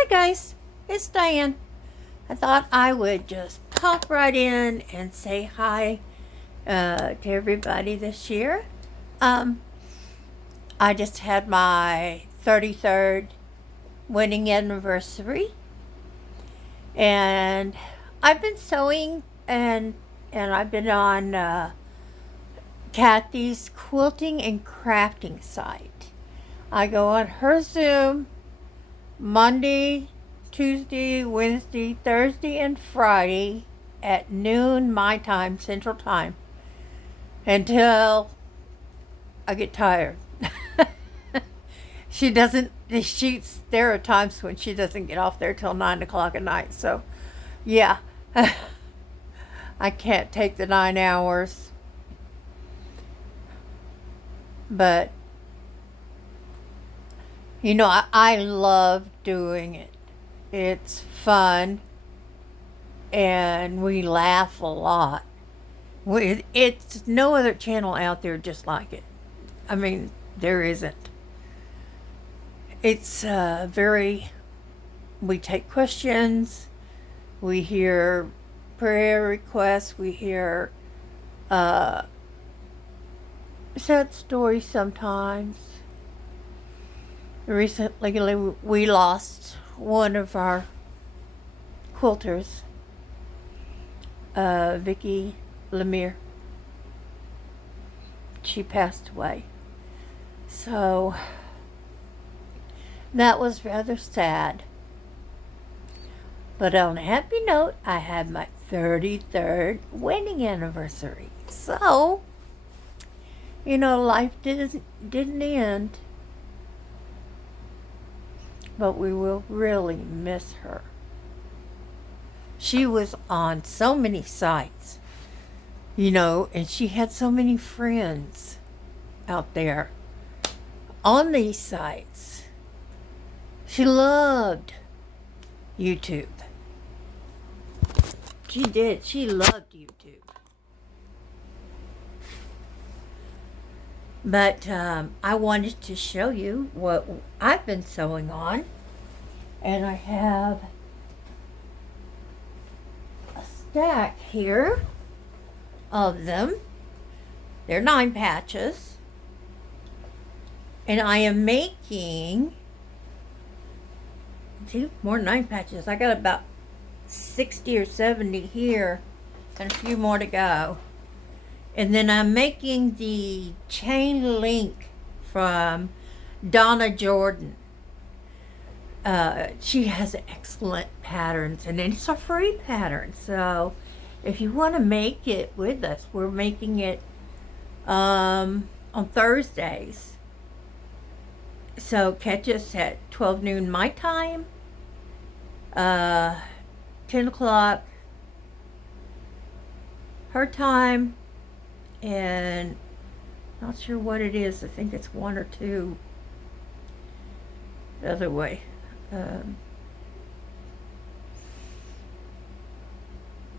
Hi guys, it's Diane. I thought I would just pop right in and say hi to everybody this year. Um, I just had my 33rd wedding anniversary, and I've been sewing and I've been on Kathy's quilting and crafting site. I go on her Zoom Monday, Tuesday, Wednesday, Thursday, and Friday at noon my time, Central Time, until I get tired. She doesn't, there are times when she doesn't get off there till 9 o'clock at night. So, yeah, I can't take the 9 hours. But, I love doing it. It's fun, and we laugh a lot. It's no other channel out there just like it. I mean, there isn't. It's we take questions, we hear prayer requests, we hear sad stories sometimes. Recently, we lost one of our quilters, Vicki Lemire. She passed away. So that was rather sad. But on a happy note, I had my 33rd wedding anniversary. So, life didn't end. But we will really miss her. She was on so many sites, and she had so many friends out there on these sites. She loved YouTube. She did. She loved YouTube. But I wanted to show you what I've been sewing on. And I have a stack here of them. They're 9 patches. And I am making, more than 9 patches. I got about 60 or 70 here and a few more to go. And then I'm making the chain link from Donna Jordan. She has excellent patterns, and it's a free pattern. So if you want to make it with us, we're making it on Thursdays. So catch us at 12 noon my time, 10 o'clock her time, and not sure what it is. I think it's 1 or 2 the other way. I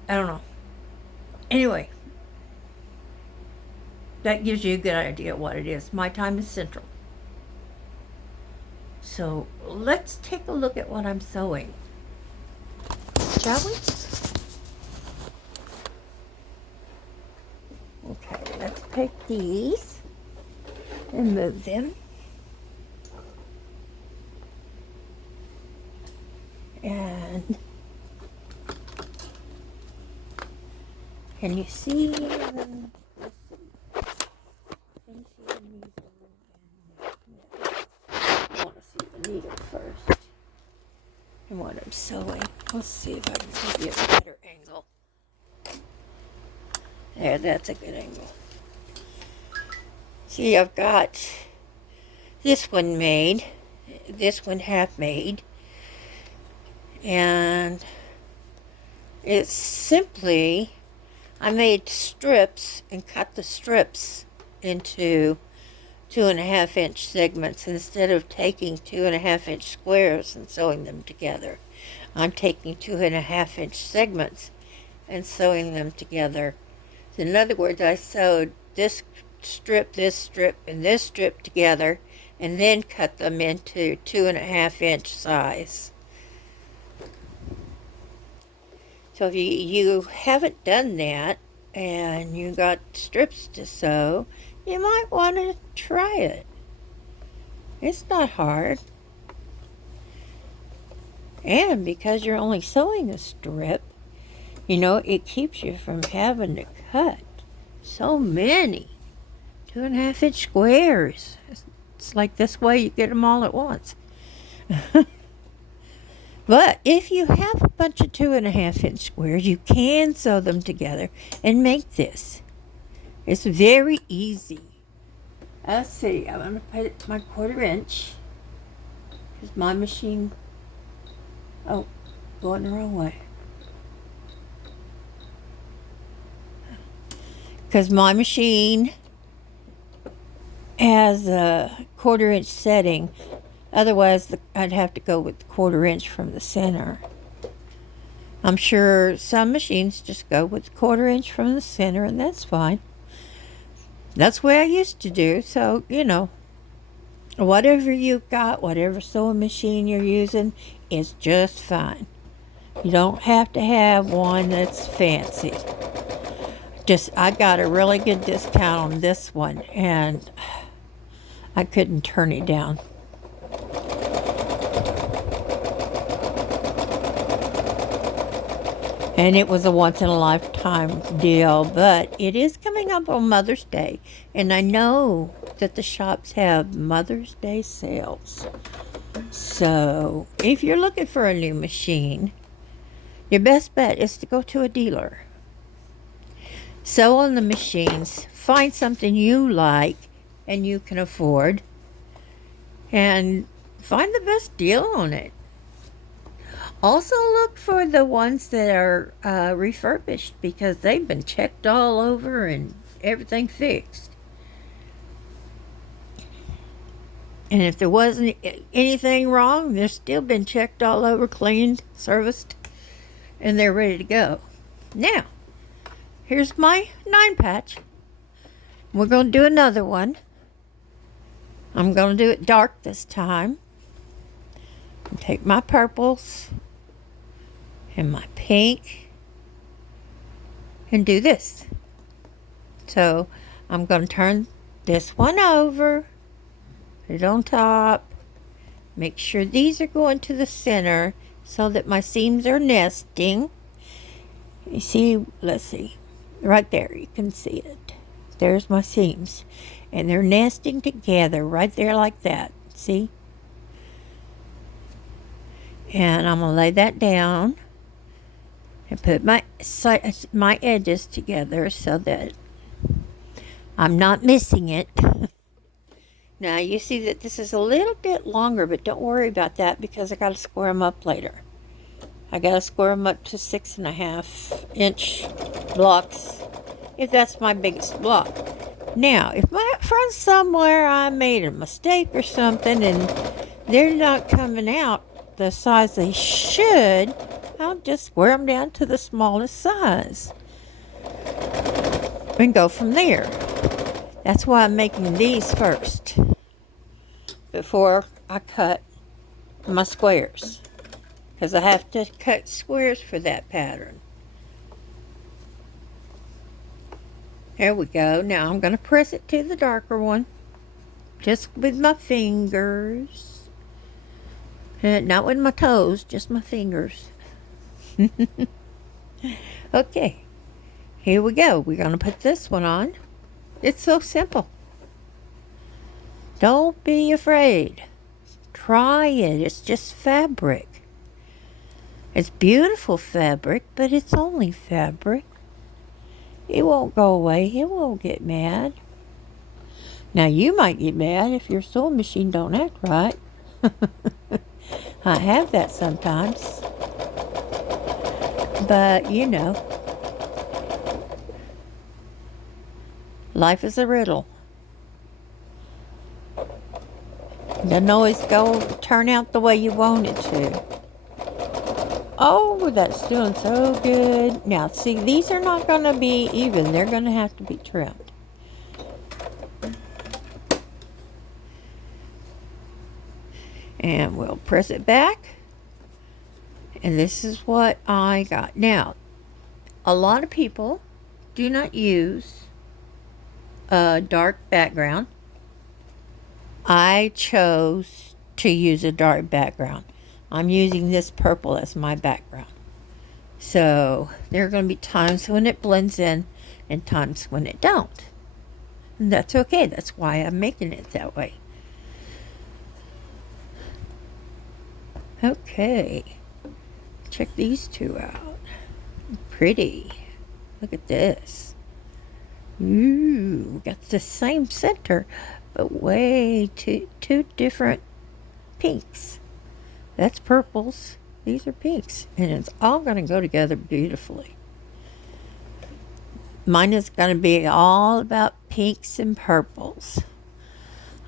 don't know. Anyway, that gives you a good idea what it is. My time is Central. So let's take a look at what I'm sewing, shall we? Okay, let's take these and move them. And can you see? Let's see. Can you see the needle? I want to see the needle first. And what I'm sewing. Let's see if I can give you a better angle. There, that's a good angle. See, I've got this one made, this one half made, and it's simply, I made strips and cut the strips into 2.5 inch segments instead of taking 2.5 inch squares and sewing them together. I'm taking 2.5 inch segments and sewing them together. So in other words, I sewed this strip, and this strip together, and then cut them into 2.5 inch size. So if you haven't done that and you got strips to sew, you might want to try it. It's not hard. And because you're only sewing a strip, it keeps you from having to cut so many 2.5-inch squares. It's like this way you get them all at once. But if you have a bunch of 2.5-inch squares, you can sew them together and make this. It's very easy. Let's see, I'm going to put it to my 1/4 inch. Because my machine, going the wrong way. Because my machine has a 1/4 inch setting. Otherwise, I'd have to go with the 1/4 inch from the center. I'm sure some machines just go with the 1/4 inch from the center, and that's fine. That's what I used to do. So, whatever you've got, whatever sewing machine you're using, is just fine. You don't have to have one that's fancy. I got a really good discount on this one, and I couldn't turn it down. And it was a once-in-a-lifetime deal, but it is coming up on Mother's Day, and I know that the shops have Mother's Day sales. So, if you're looking for a new machine, your best bet is to go to a dealer. Sew on the machines, find something you like and you can afford, and find the best deal on it. Also look for the ones that are refurbished, because they've been checked all over and everything fixed. And if there wasn't anything wrong, they've still been checked all over, cleaned, serviced, and they're ready to go. Now, here's my 9-patch. We're going to do another one. I'm going to do it dark this time. Take my purples and my pink and do this. So I'm going to turn this one over, put it on top, make sure these are going to the center so that my seams are nesting. You see, let's see, right there, you can see it. There's my seams, and they're nesting together right there like that. See? And I'm going to lay that down and put my edges together so that I'm not missing it. Now you see that this is a little bit longer, but don't worry about that because I got to square them up later. I got to square them up to 6.5-inch blocks if that's my biggest block. Now, if from somewhere I made a mistake or something and they're not coming out the size they should, I'll just square them down to the smallest size and go from there. That's why I'm making these first before I cut my squares, because I have to cut squares for that pattern. There we go. Now I'm going to press it to the darker one just with my fingers. Not with my toes, just my fingers. Okay, here we go. We're going to put this one on. It's so simple. Don't be afraid. Try it. It's just fabric. It's beautiful fabric, but it's only fabric. It won't go away. It won't get mad. Now, you might get mad if your sewing machine don't act right. I have that sometimes. But, life is a riddle. Doesn't always turn out the way you want it to. Oh, that's doing so good. Now, see, these are not going to be even. They're going to have to be trimmed. And we'll press it back. And this is what I got. Now, A lot of people do not use a dark background. I chose to use a dark background. I'm using this purple as my background. So there are going to be times when it blends in and times when it don't. And that's okay. That's why I'm making it that way. Okay. Check these two out. Pretty. Look at this. Ooh, got the same center, but way two different pinks. That's purples. These are pinks. And it's all going to go together beautifully. Mine is going to be all about pinks and purples.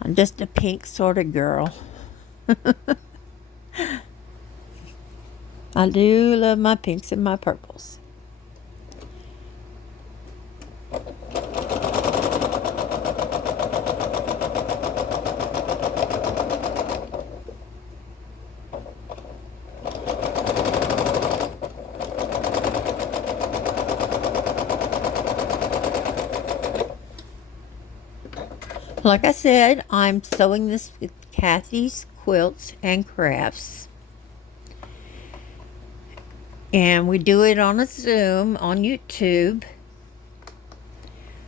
I'm just a pink sort of girl. I do love my pinks and my purples. Like I said, I'm sewing this with Kathy's Quilts and Crafts. And we do it on a Zoom on YouTube.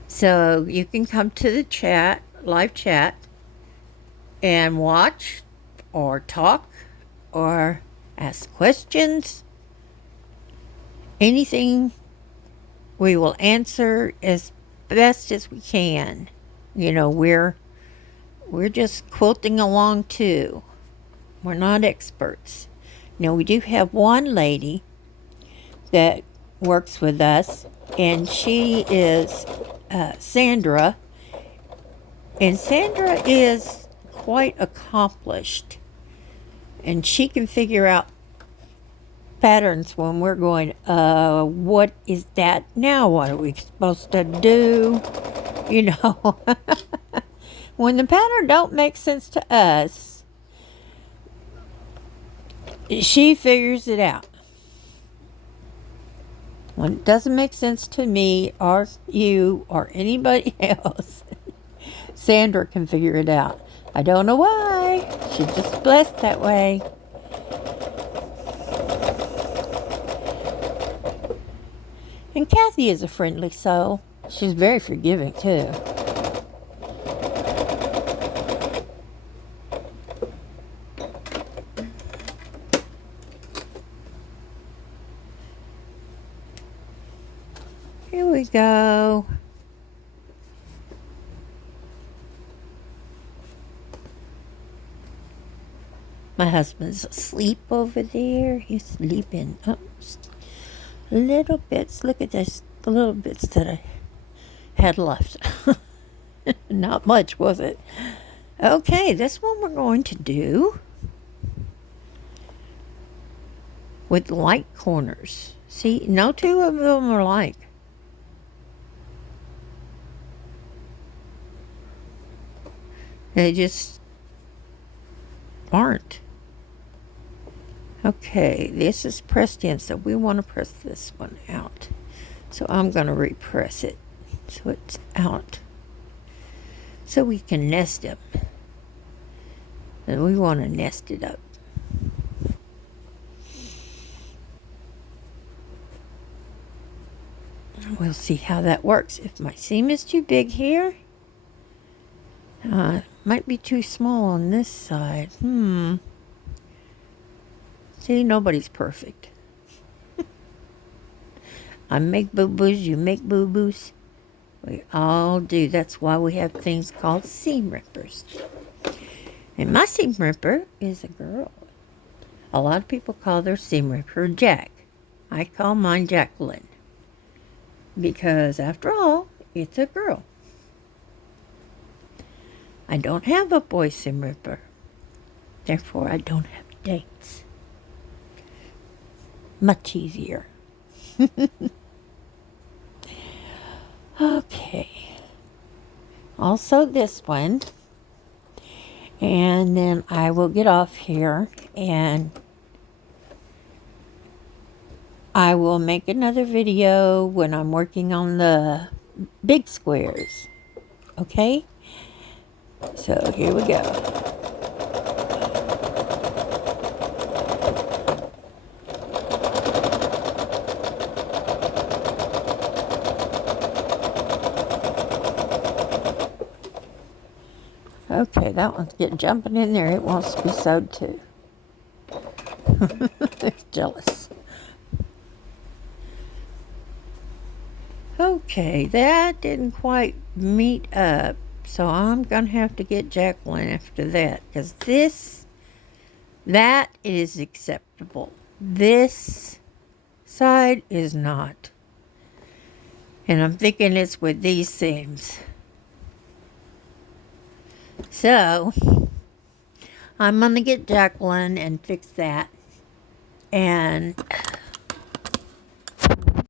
So you can come to the chat, live chat, and watch or talk or ask questions. Anything we will answer as best as we can. You know, we're just quilting along too. We're not experts. Now we do have one lady that works with us, and she is Sandra. And Sandra is quite accomplished, and she can figure out patterns when we're going, what is that now? What are we supposed to do? You know, when the pattern don't make sense to us, she figures it out. When it doesn't make sense to me or you or anybody else, Sandra can figure it out. I don't know why. She's just blessed that way. And Kathy is a friendly soul. She's very forgiving, too. Here we go. My husband's asleep over there. He's sleeping. Oh, little bits. Look at this. The little bits that I had left. Not much, was it? Okay, this one we're going to do with light corners. See, no two of them are like. They just aren't. Okay, this is pressed in, so we want to press this one out. So I'm going to repress it so it's out. So we can nest them. And we want to nest it up. We'll see how that works. If my seam is too big here, might be too small on this side. See, nobody's perfect. I make boo-boos, you make boo-boos. We all do. That's why we have things called seam rippers. And my seam ripper is a girl. A lot of people call their seam ripper Jack. I call mine Jacqueline. Because after all, it's a girl. I don't have a boy seam ripper. Therefore, I don't have dates. Much easier. Okay. Also this one. And then I will get off here and I will make another video when I'm working on the big squares. Okay? So here we go. Okay, that one's getting jumping in there. It wants to be sewed too. It's jealous. Okay, that didn't quite meet up. So I'm going to have to get Jacqueline after that. Because that is acceptable. This side is not. And I'm thinking it's with these seams. So I'm going to get Jacqueline and fix that. And